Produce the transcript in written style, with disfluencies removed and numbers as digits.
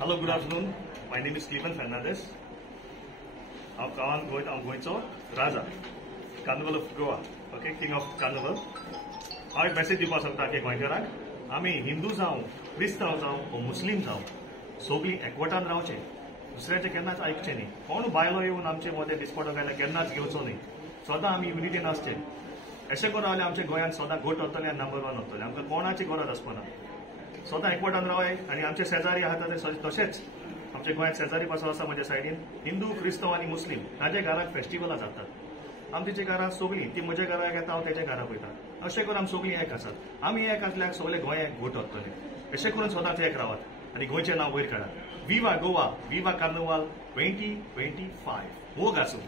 Hello, good afternoon. My name is Cleveland Fernandez. I'm Goico Raja, Carnival of Goa, okay, King of Carnival. हांव एक मेसेज दिवपाक सोदता की गोंयकारांक आमी हिंदू जावं क्रिस्तांव जावं वा मुस्लीम जावं सगळीं एकवटान रावचे दुसऱ्याचे केन्नाच आयकचे न्ही कोण भायलो येवन आमचे मदें दिसपडो घायल्यार केन्नाच घेवचो न्ही सदां आमी युनिटीन आसचे अशें करून रावल्यार आमचे गोंयांत सदां घोट वतले आनी नंबर 1 वतले आमकां कोणाची गरज आसपना सदां एकवटान रावय आनी आमचे शेजारी आहात ते तशेंच आमच्या गोंयांत शेजारी पासो आसा म्हज्या सायडीन हिंदू क्रिस्तांव आनी मुस्लीम ताजे घरांत फेस्टिवलां जातात आमचे घरां सगळीं ती म्हज्या घराक येता हांव तेज्या घराक वयता अशें करून आमी सगळीं एक आसात आमी एक आसल्यार सगळे गोंय एक घोट वतले अशें करून सदांच एक रावात आनी गोंयचें नांव वयर काडात विवा गोवा विवा कार्निवाल 2025 मोग आसूं